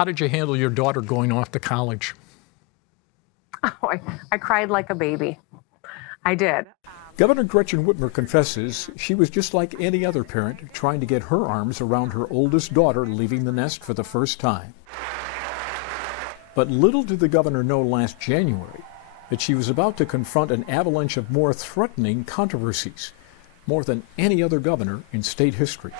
How did you handle your daughter going off to college? Oh, I cried like a baby. I did. Governor Gretchen Whitmer confesses she was just like any other parent trying to get her arms around her oldest daughter leaving the nest for the first time. But little did the governor know last January that she was about to confront an avalanche of more threatening controversies, more than any other governor in state history.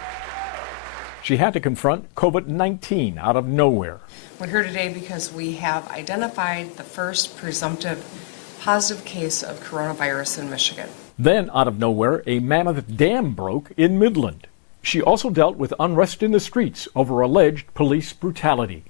She had to confront COVID-19 out of nowhere. We're here today because we have identified the first presumptive positive case of coronavirus in Michigan. Then, out of nowhere, a mammoth dam broke in Midland. She also dealt with unrest in the streets over alleged police brutality.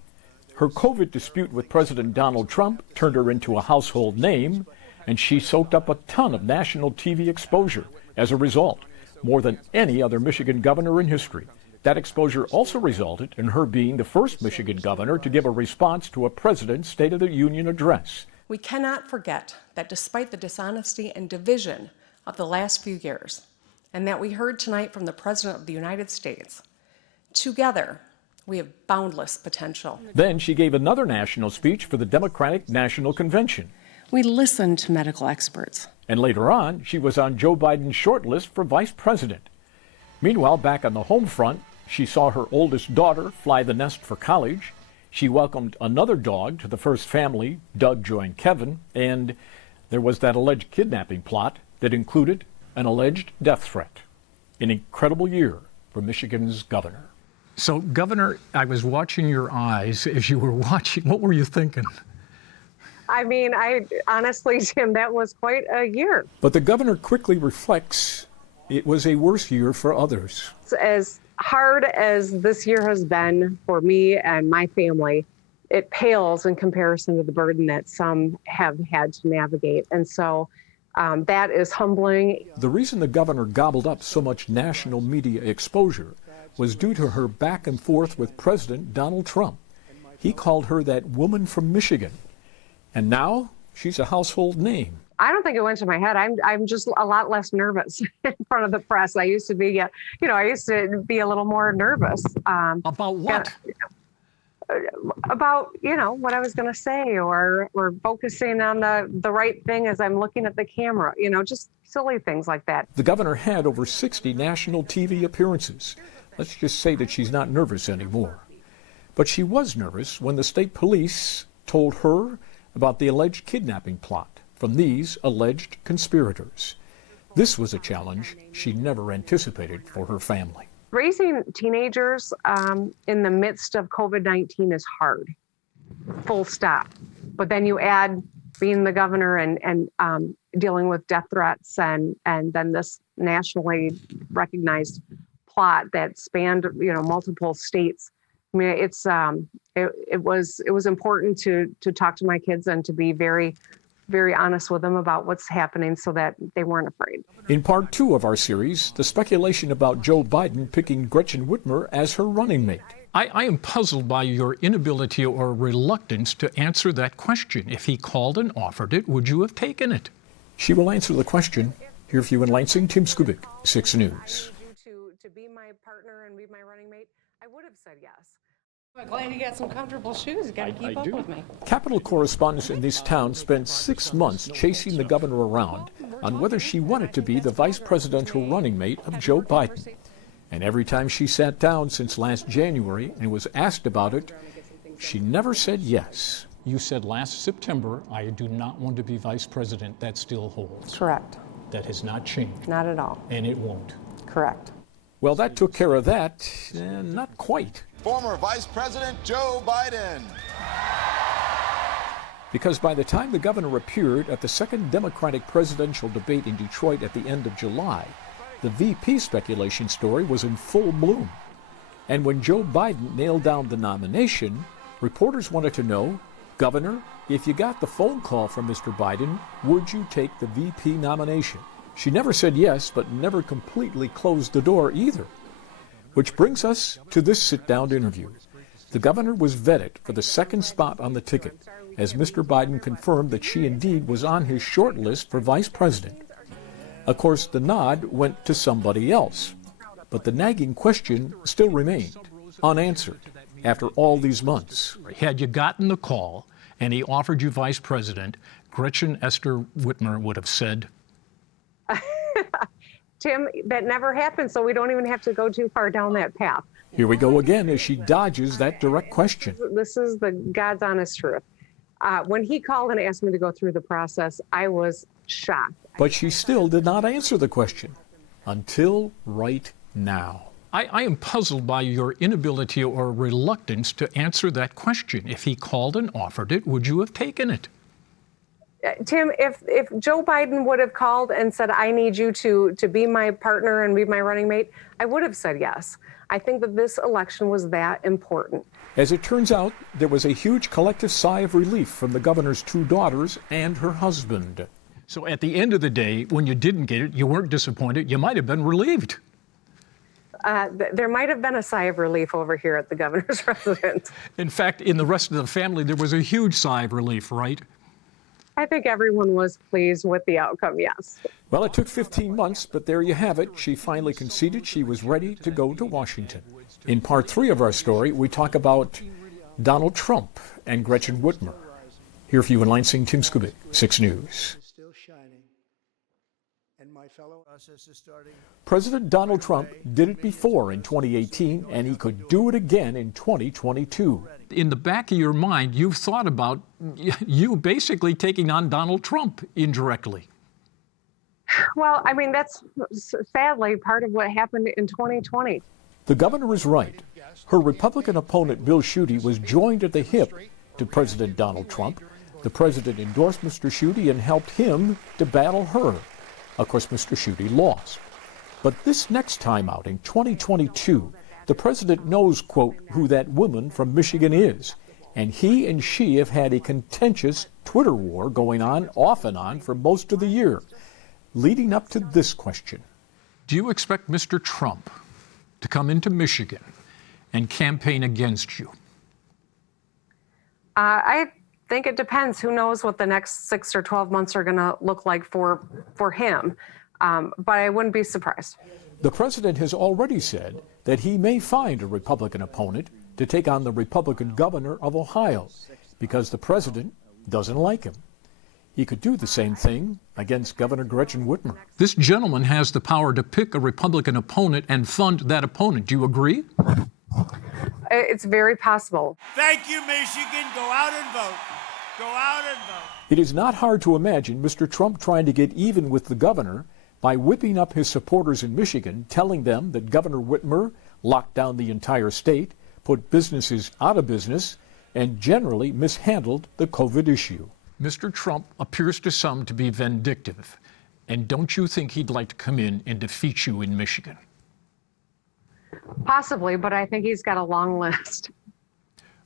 Her COVID dispute with President Donald Trump turned her into a household name, and she soaked up a ton of national TV exposure as a result, more than any other Michigan governor in history. That exposure also resulted in her being the first Michigan governor to give a response to a president's State of the Union address. We cannot forget that despite the dishonesty and division of the last few years, and that we heard tonight from the President of the United States, together we have boundless potential. Then she gave another national speech for the Democratic National Convention. We listened to medical experts. And later on, she was on Joe Biden's shortlist for vice president. Meanwhile, back on the home front, she saw her oldest daughter fly the nest for college. She welcomed another dog to the first family. Doug joined Kevin. And there was that alleged kidnapping plot that included an alleged death threat. An incredible year for Michigan's governor. So, Governor, I was watching your eyes as you were watching. What were you thinking? I mean, honestly, Jim, that was quite a year. But the governor quickly reflects it was a worse year for others. As hard as this year has been for me and my family, it pales in comparison to the burden that some have had to navigate. And so that is humbling. The reason the governor gobbled up so much national media exposure was due to her back and forth with President Donald Trump. He called her that woman from Michigan. And now she's a household name. I don't think it went to my head. I'm just a lot less nervous in front of the press. I used to be, a little more nervous. About what? About, what I was going to say or focusing on the right thing as I'm looking at the camera, just silly things like that. The governor had over 60 national TV appearances. Let's just say that she's not nervous anymore. But she was nervous when the state police told her about the alleged kidnapping plot from these alleged conspirators. This was a challenge she never anticipated for her family. Raising teenagers in the midst of COVID-19 is hard, full stop. But then you add being the governor and dealing with death threats and then this nationally recognized plot that spanned, multiple states. I mean, it was important to talk to my kids and to be very, very honest with them about what's happening so that they weren't afraid. In part 2 of our series, the speculation about Joe Biden picking Gretchen Whitmer as her running mate. I am puzzled by your inability or reluctance to answer that question. If he called and offered it, would you have taken it? She will answer the question. Here for you in Lansing, Tim Skubick, 6 News. To be my partner and be my running mate, I would have said yes. I'm glad you got some comfortable shoes. You got to keep up with me. Capitol correspondents in this town spent 6 months chasing the governor around on whether she wanted to be the vice presidential running mate of Joe Biden. And every time she sat down since last January and was asked about it, she never said yes. You said last September, I do not want to be vice president. That still holds. Correct. That has not changed. Not at all. And it won't. Correct. Well, that took care of that. Not quite. Former Vice President Joe Biden. Because by the time the governor appeared at the second Democratic presidential debate in Detroit at the end of July, the VP speculation story was in full bloom. And when Joe Biden nailed down the nomination, reporters wanted to know, Governor, if you got the phone call from Mr. Biden, would you take the VP nomination? She never said yes, but never completely closed the door either. Which brings us to this sit-down interview. The governor was vetted for the second spot on the ticket, as Mr. Biden confirmed that she indeed was on his short list for vice president. Of course, the nod went to somebody else, but the nagging question still remained, unanswered. after all these months. Had you gotten the call and he offered you vice president, Gretchen Esther Whitmer would have said, Tim, that never happened, so we don't even have to go too far down that path. Here we go again as she dodges that direct question. This is the God's honest truth. When he called and asked me to go through the process, I was shocked. But she still did not answer the question until right now. I am puzzled by your inability or reluctance to answer that question. If he called and offered it, would you have taken it? Tim, if Joe Biden would have called and said, I need you to be my partner and be my running mate, I would have said yes. I think that this election was that important. As it turns out, there was a huge collective sigh of relief from the governor's 2 daughters and her husband. So at the end of the day, when you didn't get it, you weren't disappointed. You might have been relieved. There might have been a sigh of relief over here at the governor's residence. In fact, in the rest of the family, there was a huge sigh of relief, right? I think everyone was pleased with the outcome, yes. Well, it took 15 months, but there you have it. She finally conceded she was ready to go to Washington. In part 3 of our story, we talk about Donald Trump and Gretchen Whitmer. Here for you in Lansing, Tim Skubick, 6 News. President Donald Trump did it before in 2018, and he could do it again in 2022. In the back of your mind, you've thought about you basically taking on Donald Trump indirectly. Well, I mean, that's sadly part of what happened in 2020. The governor is right. Her Republican opponent, Bill Schuette, was joined at the hip to President Donald Trump. The president endorsed Mr. Schuette and helped him to battle her. Of course, Mr. Schuette lost. But this next time out in 2022, the president knows, quote, who that woman from Michigan is. And he and she have had a contentious Twitter war going on, off and on, for most of the year, leading up to this question. Do you expect Mr. Trump to come into Michigan and campaign against you? I think it depends. Who knows what the next 6 or 12 months are going to look like for him. But I wouldn't be surprised. The president has already said that he may find a Republican opponent to take on the Republican governor of Ohio because the president doesn't like him. He could do the same thing against Governor Gretchen Whitmer. This gentleman has the power to pick a Republican opponent and fund that opponent. Do you agree? It's very possible. Thank you, Michigan. Go out and vote. Go out and vote. It is not hard to imagine Mr. Trump trying to get even with the governor by whipping up his supporters in Michigan, telling them that Governor Whitmer locked down the entire state, put businesses out of business, and generally mishandled the COVID issue. Mr. Trump appears to some to be vindictive. And don't you think he'd like to come in and defeat you in Michigan? Possibly, but I think he's got a long list.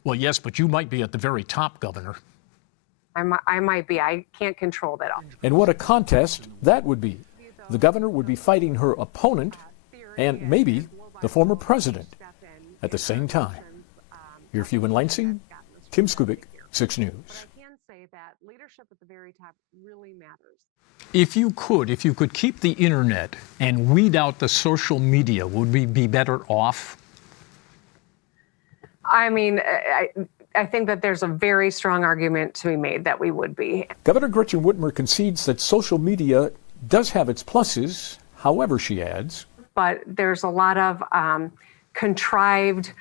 Well, yes, but you might be at the very top, Governor. I might be. I can't control that all. And what a contest that would be. The governor would be fighting her opponent and maybe the former president at the same time. Here for you in Lansing, Tim Skubick, 6 News. I can say that leadership at the very top really matters. If you could keep the internet and weed out the social media, would we be better off? I mean, I think that there's a very strong argument to be made that we would be. Governor Gretchen Whitmer concedes that social media does have its pluses. However, she adds, but there's a lot of contrived,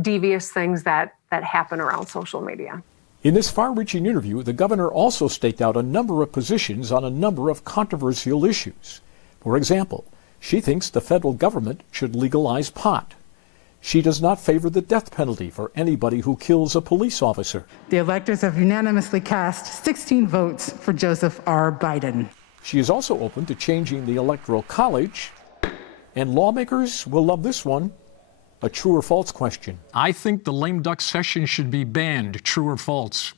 devious things that happen around social media. In this far-reaching interview, the governor also staked out a number of positions on a number of controversial issues. For example, she thinks the federal government should legalize pot. She does not favor the death penalty for anybody who kills a police officer. The electors have unanimously cast 16 votes for Joseph R. Biden. She is also open to changing the Electoral College, and lawmakers will love this one, a true or false question. I think the lame duck session should be banned, true or false.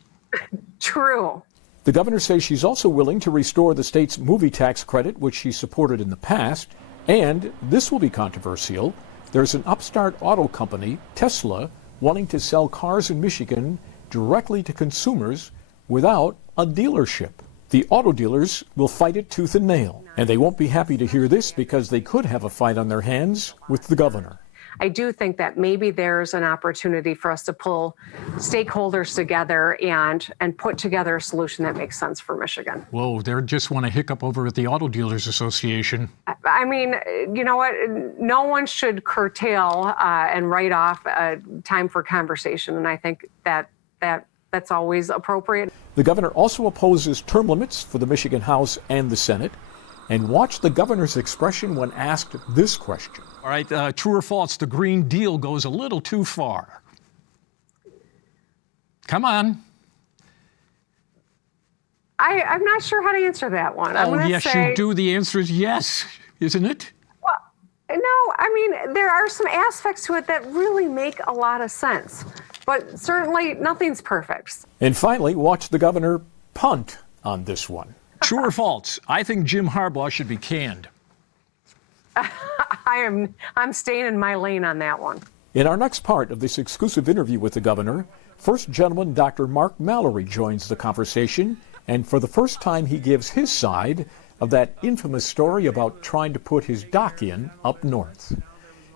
True. The governor says she's also willing to restore the state's movie tax credit, which she supported in the past, and this will be controversial. There's an upstart auto company, Tesla, wanting to sell cars in Michigan directly to consumers without a dealership. The auto dealers will fight it tooth and nail, and they won't be happy to hear this because they could have a fight on their hands with the governor. I do think that maybe there's an opportunity for us to pull stakeholders together and put together a solution that makes sense for Michigan. Whoa, they just want to hiccup over at the Auto Dealers Association. I mean, you know what? No one should curtail and write off time for conversation, and I think that's always appropriate. The governor also opposes term limits for the Michigan House and the Senate. And watch the governor's expression when asked this question. All right, true or false, the Green Deal goes a little too far. Come on. I'm not sure how to answer that one. Oh, yes, you do. The answer is yes, isn't it? Well, no, I mean, there are some aspects to it that really make a lot of sense. But certainly nothing's perfect. And finally, watch the governor punt on this one. True or false? I think Jim Harbaugh should be canned. I'm staying in my lane on that one. In our next part of this exclusive interview with the governor, First Gentleman Dr. Mark Mallory joins the conversation, and for the first time he gives his side of that infamous story about trying to put his dock in up north.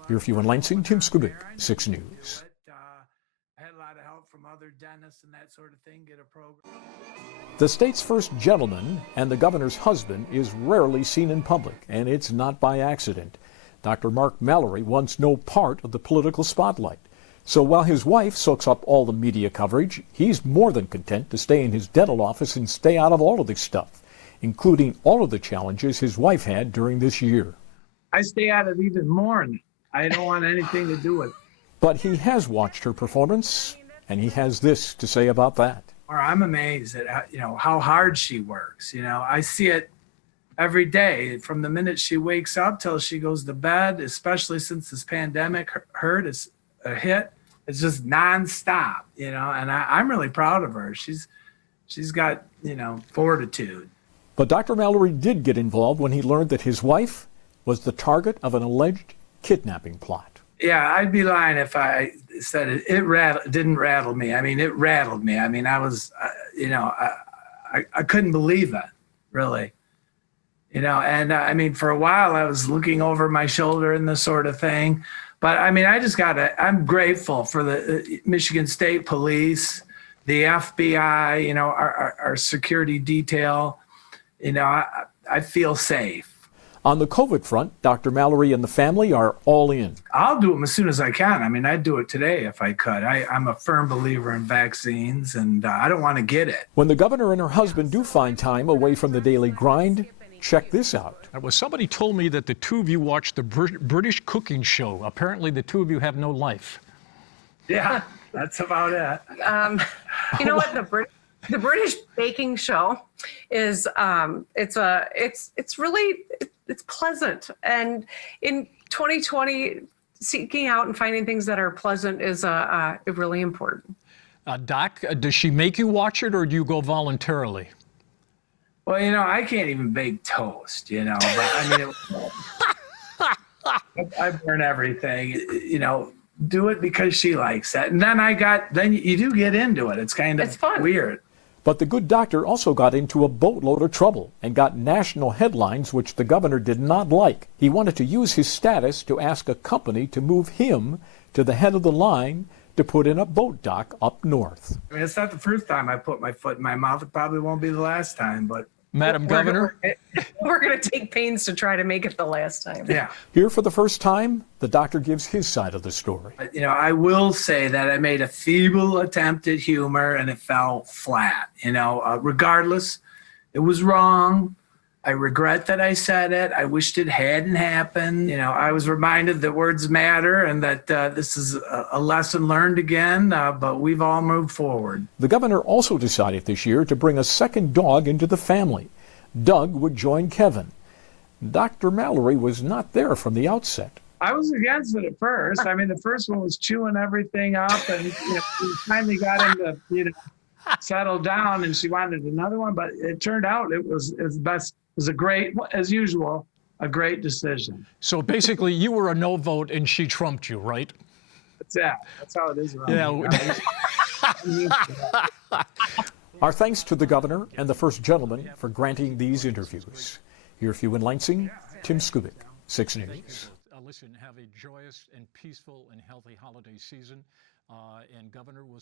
Here for you in Lansing, Tim Skubick, 6 News. Dentists and that sort of thing get a program. The state's first gentleman and the governor's husband is rarely seen in public, and it's not by accident. Dr. Mark Mallory wants no part of the political spotlight. So while his wife soaks up all the media coverage, he's more than content to stay in his dental office and stay out of all of this stuff, including all of the challenges his wife had during this year. I stay out of even more. I don't want anything to do with it. But he has watched her performance, and he has this to say about that. I'm amazed at how hard she works. I see it every day from the minute she wakes up till she goes to bed, especially since this pandemic hit. It's just nonstop, and I'm really proud of her. She's got, fortitude. But Dr. Mallory did get involved when he learned that his wife was the target of an alleged kidnapping plot. Yeah, I'd be lying if I said it didn't rattle me. I mean, it rattled me. I mean, I was, I couldn't believe it, really. And I mean, for a while I was looking over my shoulder and this sort of thing. But I mean, I'm grateful for the Michigan State Police, the FBI, our security detail. I feel safe. On the COVID front, Dr. Mallory and the family are all in. I'll do them as soon as I can. I mean, I'd do it today if I could. I'm a firm believer in vaccines, and I don't want to get it. When the governor and her husband do find time away from the daily grind, check this out. Well, somebody told me that the two of you watch the British cooking show. Apparently, the two of you have no life. Yeah, that's about it. You know what? The British baking show is it's really pleasant, and in 2020, seeking out and finding things that are pleasant is really important. Doc, does she make you watch it, or do you go voluntarily? Well, I can't even bake toast, but I mean, I burn everything, do it because she likes it. And then you do get into it. It's kind of weird. But the good doctor also got into a boatload of trouble and got national headlines, which the governor did not like. He wanted to use his status to ask a company to move him to the head of the line to put in a boat dock up north. I mean, it's not the first time I put my foot in my mouth. It probably won't be the last time, but... Madam Governor? We're going to take pains to try to make it the last time. Yeah. Here for the first time, the doctor gives his side of the story. I will say that I made a feeble attempt at humor and it fell flat. Regardless, it was wrong. I regret that I said it. I wished it hadn't happened. I was reminded that words matter and that this is a lesson learned again, but we've all moved forward. The governor also decided this year to bring a second dog into the family. Doug would join Kevin. Dr. Mallory was not there from the outset. I was against it at first. I mean, the first one was chewing everything up, and we finally got him to, settle down, and she wanted another one, but it turned out it was best. It was a great, as usual, a great decision. So basically, you were a no vote and she trumped you, right? That's how it is around here. Our thanks to the governor and the first gentleman for granting these interviews. Here for you in Lansing, Tim Skubick, 6 News. listen, have a joyous and peaceful and healthy holiday season. And Governor, we'll